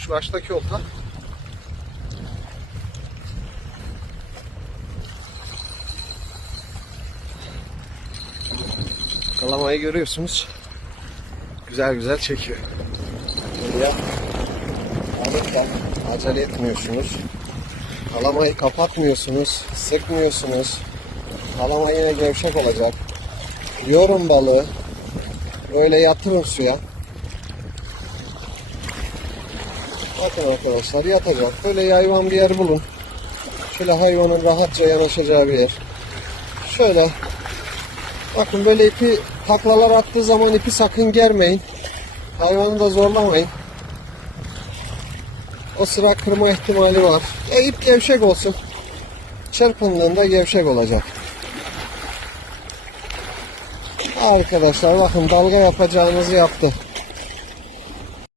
Şu baştaki olta. Kalamayı görüyorsunuz. Güzel güzel çekiyor. Buraya da acele etmiyorsunuz. Kalamayı kapatmıyorsunuz, sıkmıyorsunuz. Kalama yine gevşek olacak. Yorun balığı. Böyle yatırın suya. Bakın arkadaşlar yatacak. Böyle yayvan bir yer bulun. Şöyle hayvanın rahatça yanaşacağı bir yer. Şöyle. Bakın böyle ipi taklalar attığı zaman ipi sakın germeyin. Hayvanı da zorlamayın. O sıra kırma ihtimali var. E, ip gevşek olsun. Çırpındığında gevşek olacak. Arkadaşlar bakın dalga yapacağınızı yaptı.